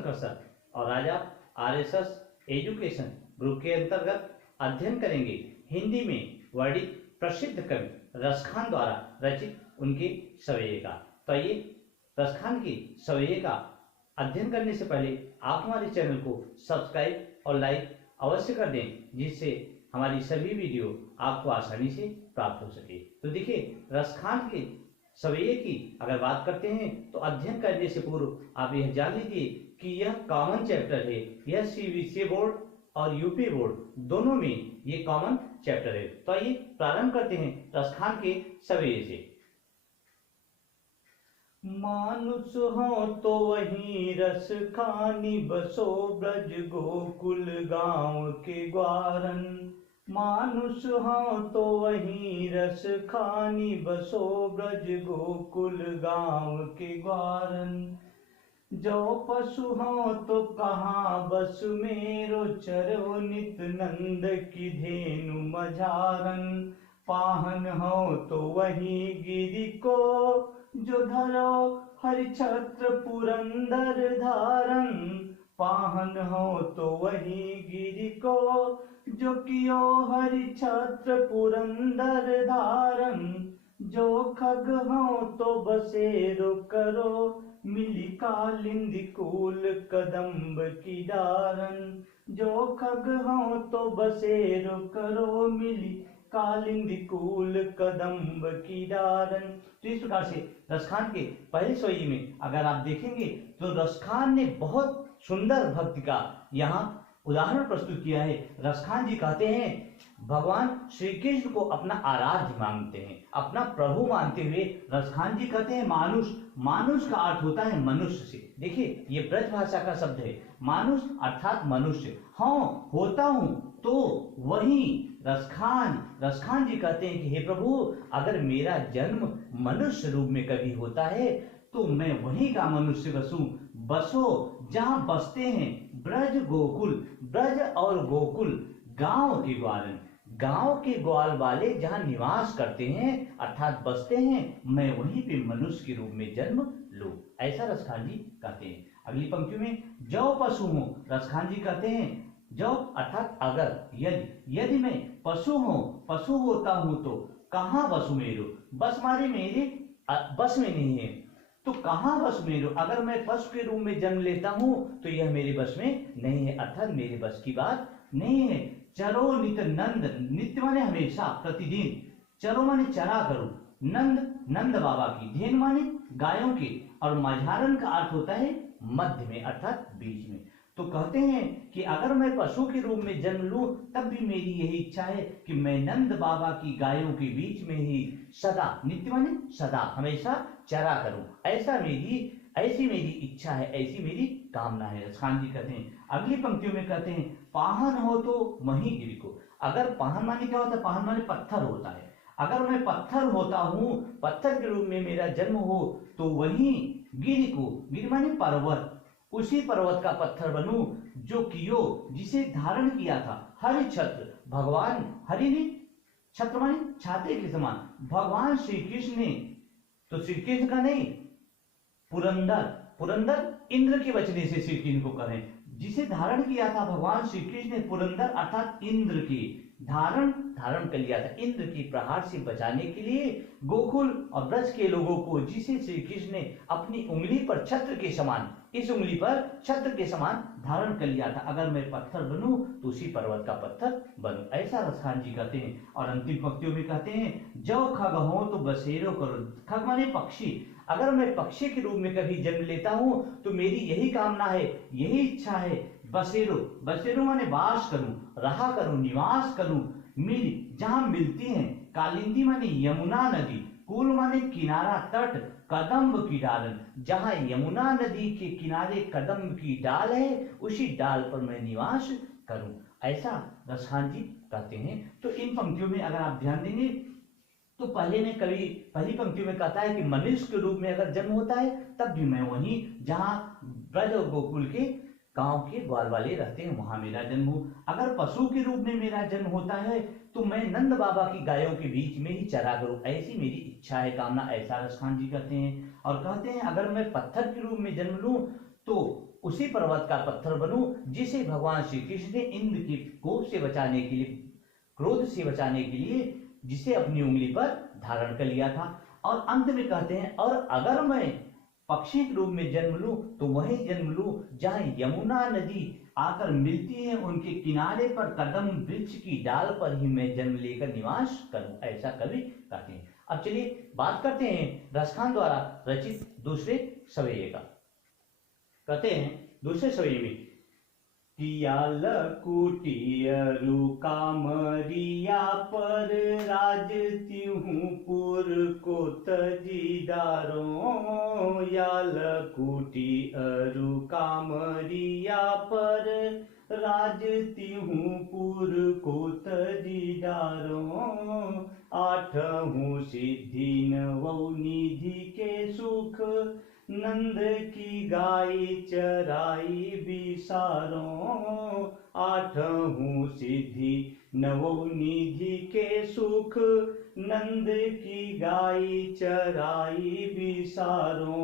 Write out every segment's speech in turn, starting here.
Ravishankar sir और आज आप आरएसएस एजुकेशन ग्रुप के अंतर्गत अध्ययन करेंगे हिंदी में वर्णित प्रसिद्ध कवि रसखान द्वारा रचित उनके सवेये का। तो आइए रसखान की सवेये का अध्ययन करने से पहले आप हमारे चैनल को सब्सक्राइब और लाइक अवश्य कर दें, जिससे हमारी सभी वीडियो आपको आसानी से प्राप्त हो सके। तो देखिए, रसखान के सवेये की अगर बात करते हैं तो अध्ययन करने से पूर्व आप यह जान लीजिए कि यह कॉमन चैप्टर है। यह सीबीएसई बोर्ड और यूपी बोर्ड दोनों में ये कॉमन चैप्टर है। तो आइए प्रारंभ करते हैं रसखान के सवेये से। मानुष हो तो वही रस खानी बसो ब्रज गोकुल गांव के ग्वारन। मानुष हो तो वही रस खानी बसो ब्रज गोकुल गांव के ग्वारन। जो पशु हो तो कहाँ बस मेरो चरो नित नंद की धेनु मझारन। पाहन हो तो वही गिरि को जो धरो हरि छत्र पुरंदर धारन। पाहन हो तो वही गिरि को जो कियो हरि छत्र पुरंदर धारन। जो खग हो तो बसेरो करो मिली कालिंदी कूल कदम्ब की डारन। जो खग हो तो बसेरो करो मिली कालिंदी कूल कदम्ब की डारन। तो इस प्रकार से रसखान के पहले सवेये में अगर आप देखेंगे तो रसखान ने बहुत सुंदर भक्ति का यहाँ उदाहरण प्रस्तुत किया है। रसखान जी कहते हैं भगवान श्री कृष्ण को अपना आराध्य मानते हैं, अपना प्रभु मानते हुए रसखान जी कहते हैं मानुष। मानुष का अर्थ होता है मनुष्य से। देखिए, ये ब्रज भाषा का शब्द है। मानुष अर्थात मनुष्य। हाँ, होता हूं तो वही रसखान जी कहते हैं कि हे प्रभु, अगर मेरा जन्म मनुष्य रूप में कभी होता है तो मैं वही का मनुष्य बसो जहां बसते हैं ब्रज गोकुल। ब्रज और गोकुल गांव के ग्वारन, गांव के ग्वाल वाले जहां निवास करते हैं अर्थात बसते हैं, मैं वहीं पे मनुष्य के रूप में जन्म लूं। ऐसा रसखान जी कहते हैं। अगली पंक्ति में जो पशु हूं, रसखान जी कहते हैं जो अर्थात अगर, यदि मैं पशु होता हूं तो कहाँ बसु मेरो। बस मारे मेरे बस में नहीं है तो कहाँ बस मेरो। अगर मैं पशु के रूप में जन्म लेता हूं तो यह मेरे बस में नहीं है, अर्थात मेरे बस की बात नहीं है। चरो नित नंद, नित्य माने हमेशा प्रतिदिन, चरो माने चरा करो, नंद बाबा की, धेन माने गायों के, और मझारन का अर्थ होता है मध्य में अर्थात बीच में। तो कहते हैं कि अगर मैं पशु के रूप में जन्म लूं तब भी मेरी यही इच्छा है कि मैं नंद बाबा की गायों के बीच में ही सदा, नित्य माने सदा, हमेशा चरा करूं। ऐसी मेरी इच्छा है, ऐसी मेरी कामना है, रसखान जी कहते हैं। अगली पंक्तियों में कहते हैं पाहन हो तो वही गिरि को। अगर पाहन माने क्या होता है? पाहन माने पत्थर होता है। अगर मैं पत्थर होता हूं, पत्थर के रूप में मेरा जन्म हो तो वही गिरि को, गिरि माने पर्वत, उसी पर्वत का पत्थर बनूं जो कियो, जिसे धारण किया था हरि छत्र, भगवान हरि ने, छत्र माने छाते के समान, भगवान श्री कृष्ण ने, तो श्री कृष्ण का नहीं, पुरंदर इंद्र के वचने से श्री कृष्ण को करें, जिसे धारण किया था भगवान श्री कृष्ण ने, पुरंदर अर्थात इंद्र की धारण कर लिया था, इंद्र की प्रहार से बचाने के लिए गोकुल और ब्रज के लोगों को, जिसे श्री कृष्ण ने अपनी उंगली पर छत्र के समान, इस उंगली पर छत्र के समान धारण कर लिया था। अगर मैं पत्थर बनूं तो उसी पर्वत का पत्थर बनूं, ऐसा रसखान जी कहते हैं। और अंतिम पंक्तियों में कहते हैं जो खग हो तो बसेरो करो। खग माने पक्षी। अगर मैं पक्षी के रूप में कभी जन्म लेता हूं तो मेरी यही कामना है, यही इच्छा है, बसेरो माने वास करूं, रहा करूं, निवास करूं, मिल जहां मिलती हैं, कालिंदी माने यमुना नदी, कूल माने किनारा, तट, कदम्ब की डाल, जहां यमुना नदी के किनारे कदम्ब की डाल है उसी डाल पर मैं निवास करूं, ऐसा रसखान जी कहते हैं। तो इन पंक्तियों में अगर आप ध्यान देंगे तो पहली पंक्ति में कहता है कि मनुष्य के रूप में अगर जन्म होता है तब भी मैं वहीं जहां ब्रज और गोकुल के गांव के ग्वाल वाले रहते हैं वहां मेरा जन्म हो। अगर पशु के रूप में मेरा जन्म होता है तो मैं नंद बाबा की गायों के बीच में ही चरा करूं, ऐसी मेरी इच्छा है, कामना, ऐसा रसखान जी कहते हैं। और कहते हैं अगर मैं पत्थर के रूप में जन्म लूं तो उसी पर्वत का पत्थर बनूं जिसे भगवान श्री कृष्ण ने इंद्र की कोप से बचाने के लिए, क्रोध से बचाने के लिए जिसे अपनी उंगली पर धारण कर लिया था। और अंत में कहते हैं, और अगर मैं पक्षी के रूप में जन्म लूं तो वही जन्म लूं जहां यमुना नदी आकर मिलती है, उनके किनारे पर कदम वृक्ष की डाल पर ही मैं जन्म लेकर निवास करूं, ऐसा कवि कहते हैं। अब चलिए बात करते हैं रसखान द्वारा रचित दूसरे सवैये का। कहते हैं दूसरे सवैये में, किया लकुटी अरु कामरिया पर राज त्यूं पुर को तजीदारो, या लकुटी अरु कामरिया पर राज त्यूं पुर को तजीदारो, आठहूं सिद्धि नवौ निधि के सुख, नंद की गाय चराई बिसारो, आठहूं सिद्धि नवौ निधि के सुख, नंद की गाय चराई बिसारो,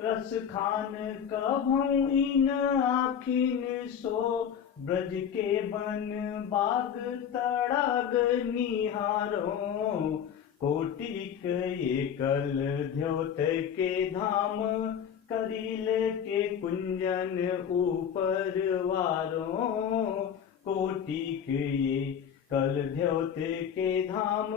रस खान कभूं इन आखिन सो, ब्रज के बन बाग तड़ाग निहारो, कोटिक एकल द्योत के धाम, करील के कुंजन ऊपर वारो, कोटिक एकल द्योत के धाम,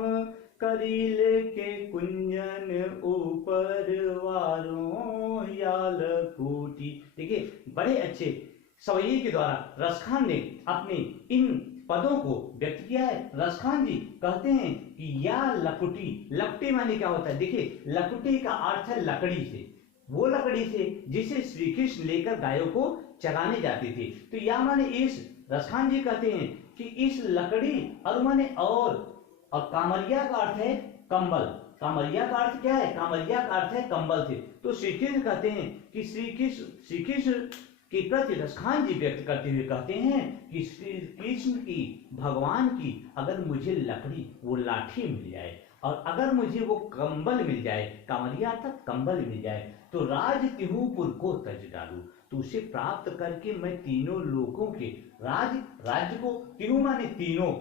करील के कुंजन ऊपर वारो, या लकुटी। देखिए बड़े अच्छे सवैये के द्वारा रसखान ने अपने इन पदों को व्यक्त किया है। रसखान जी कहते हैं कि या लकुटी, लकुटी माने क्या होता है? देखिए लकुटी का अर्थ है लकड़ी से, वो लकड़ी से जिसे श्री कृष्ण लेकर गायों को चराने जाते थे। तो या माने इस, रसखान जी कहते हैं कि इस लकड़ी, और माने और कामरिया का अर्थ है कंबल। कामरिया का अर्थ क्या है? कामरिया का अर्थ है कंबल से। तो श्री कृष्ण कहते हैं कि श्री कृष्ण के प्रति रसखान जी व्यक्त करते हुए कहते हैं कि श्री कृष्ण की, भगवान की अगर मुझे लकड़ी, वो लाठी मिल जाए, और अगर मुझे वो कंबल मिल जाए, कामरिया अर्थात कंबल मिल जाए, तो राज तिहुपुर को तज डालू, तो उसे प्राप्त करके मैं तीनों लोगों के राज्य को, तिहु माने तीनों,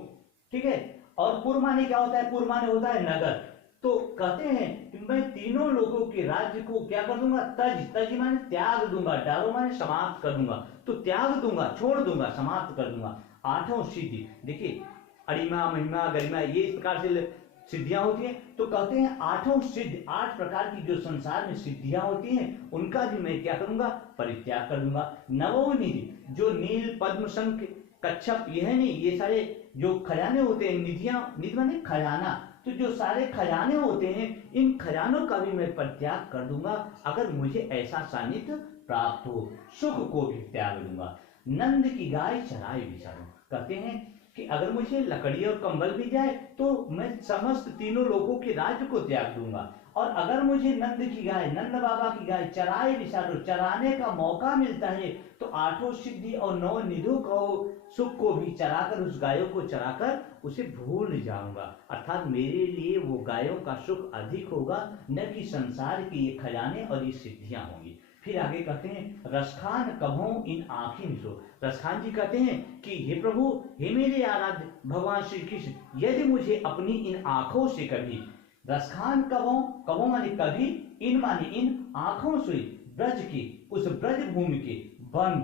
ठीक है, और पुर माने क्या होता है? पुर माने होता है नगर। तो कहते हैं कि मैं तीनों लोगों के राज्य को क्या कर दूंगा? तज माने त्याग दूंगा, डालो माने समाप्त कर दूंगा, तो त्याग दूंगा, छोड़ दूंगा, समाप्त कर दूंगा। आठों सिद्धि, देखिए अरिमा, महिमा, गरिमा, ये इस प्रकार से सिद्धियां होती हैं। तो कहते हैं आठों सिद्ध, 8 प्रकार की जो संसार में सिद्धियां होती हैं, उनका भी मैं क्या करूंगा? परित्याग कर दूंगा। नवोनिधि, जो नील, पद्म, शंख, कच्छप, यह नहीं, ये सारे जो खजाने होते हैं, निधियां, निधि माने खजाना, तो जो सारे खजाने होते हैं, इन खजानों का भी मैं परित्याग कर दूंगा अगर मुझे ऐसा सानिध्य प्राप्त हो। सुख को भी त्याग दूंगा। नंद की गाय चराए बिचारूं, कहते हैं कि अगर मुझे लकड़ी और कंबल भी जाए तो मैं समस्त तीनों लोगों के राज्य को त्याग दूंगा, और अगर मुझे नंद की गाय, नंद बाबा की गाय चराए बिचारो, चराने का मौका मिलता है, तो 8 सिद्धि और 9 निधि को, सुख को भी चराकर, उस गायों को चराकर उसे भूल जाऊंगा। अर्थात मेरे लिए वो गायों का सुख अधिक होगा, न कि संसार के ये खजाने और ये सिद्धियां होंगी। फिर आगे कहते हैं रसखान कभों इन आँखिन सो। रसखान जी कहते हैं कि हे प्रभु, हे मेरे आराध्य भगवान श्री कृष्ण, यदि मुझे अपनी इन आंखों से कभी, रसखान कभों, कभों माने कभी, इन माने इन, आंखों से ब्रज की, उस ब्रज भूमि के वन,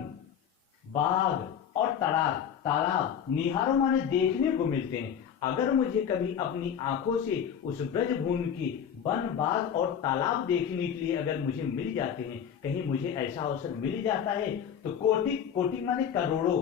बाग और तालाब, निहारों माने देखने को मिलते हैं। अगर मुझे कभी अपनी आंखों से उस ब्रज भूमि की वन, बाग और तालाब देखने के लिए अगर मुझे मिल जाते हैं, कहीं मुझे ऐसा अवसर मिल जाता है, तो कोटि माने करोड़ों,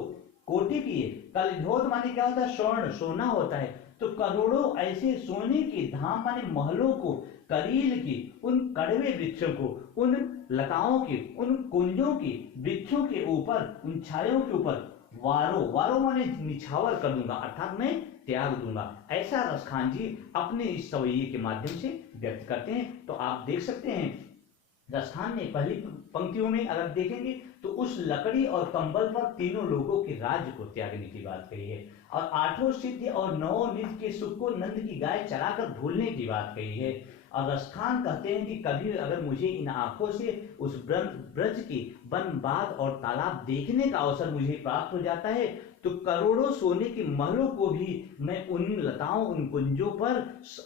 कोटि की, कलधोत माने क्या होता है? स्वर्ण, सोना होता है। तो करोड़ों ऐसे सोने के धाम माने महलों को, करील की, उन कड़वे वृक्षों को, उन लताओं के, उन कुंजों के वृक्षों के ऊपर, उन छायों के ऊपर वारो माने निछावर कर दूंगा, अर्थात मैं त्याग दूंगा। ऐसा रसखान जी अपने इस सवैये के माध्यम से व्यक्त करते हैं। तो आप देख सकते हैं रसखान ने पहली पंक्तियों में अगर देखेंगे तो उस लकड़ी और कंबल पर तीनों लोगों के राज्य को त्यागने की बात कही है, और आठों सिद्धि और नौ निज के सुख को नंद की गाय चराकर भूलने की बात कही है। और रसखान कहते हैं कि कभी अगर मुझे इन आंखों से उस ब्रज के वन बाग और तालाब देखने का अवसर मुझे प्राप्त हो जाता है तो करोड़ों सोने के महलों को भी मैं उन लताओं उन कुंजों पर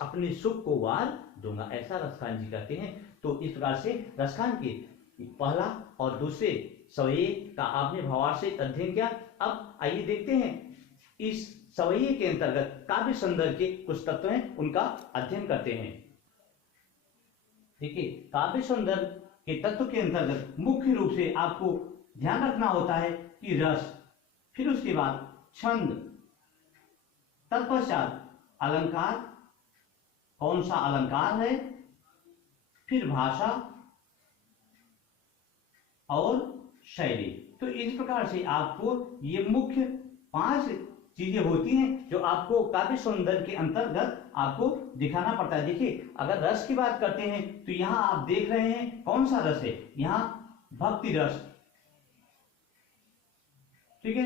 अपने सुख को वार दूंगा, ऐसा रसखान जी कहते हैं। तो इस प्रकार से रसखान के पहला और दूसरे सवैये का आपने भावार्थ से अध्ययन किया। अब आइए देखते हैं इस सवैये के अंतर्गत काव्य सौंदर्य के कुछ तत्व हैं, उनका अध्ययन करते हैं। देखिए, काव्य सौंदर्य के तत्व के अंतर्गत मुख्य रूप से आपको ध्यान रखना होता है कि रस, फिर उसके बाद छंद, तत्पश्चात अलंकार, कौन सा अलंकार है, फिर भाषा और शैली। तो इस प्रकार से आपको ये मुख्य 5 चीजें होती हैं जो आपको काव्य सौंदर्य के अंतर्गत आपको दिखाना पड़ता है। देखिए, अगर रस की बात करते हैं तो यहां आप देख रहे हैं कौन सा रस है, यहां भक्ति रस, ठीक है,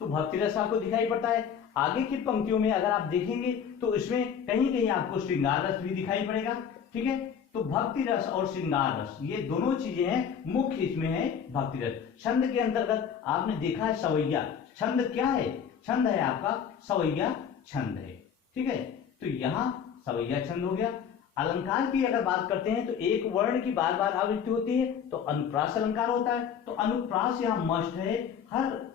तो भक्ति रस आपको दिखाई पड़ता है। आगे की पंक्तियों में अगर आप देखेंगे तो इसमें कहीं कहीं आपको श्रृंगार रस भी दिखाई पड़ेगा, ठीक है। तो भक्ति रस और श्रृंगार रस ये दोनों चीजें हैं, मुख्य इसमें है भक्ति रस। छंद के अंतर्गत आपने देखा है सवैया, छंद क्या है, छंद है आपका सवैया छंद है, ठीक है। तो यहां सवैया छंद हो गया। अलंकार की अगर बात करते हैं तो एक वर्ण की बार बार आवृत्ति होती है तो अनुप्रास अलंकार होता है, तो अनुप्रास यहां मस्ट है। हर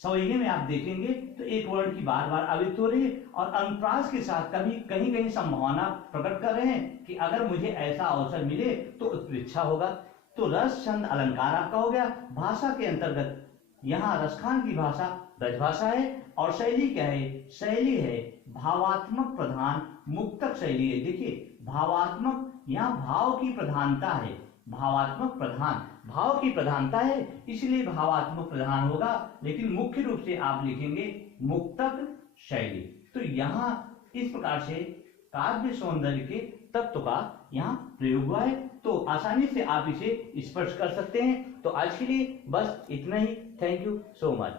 सवैये में आप देखेंगे तो एक वर्ण की बार बार आवृत्ति हो रही है और अनुप्रास के साथ कभी कहीं कहीं संभावना प्रकट कर रहे हैं कि अगर मुझे ऐसा अवसर मिले तो उत्प्रेक्षा होगा। तो रस छंद अलंकार आपका हो गया। भाषा के अंतर्गत यहाँ रसखान की भाषा ब्रजभाषा है और शैली क्या है, शैली है भावात्मक प्रधान मुक्तक शैली है। देखिए, भावात्मक, यहाँ भाव की प्रधानता है, भावात्मक प्रधान, भाव की प्रधानता है इसलिए भावात्मक प्रधान होगा, लेकिन मुख्य रूप से आप लिखेंगे मुक्तक शैली। तो यहाँ इस प्रकार से काव्य सौंदर्य के तत्व का यहाँ प्रयोग हुआ है, तो आसानी से आप इसे स्पर्श कर सकते हैं। तो आज के लिए बस इतना ही। Thank you so much.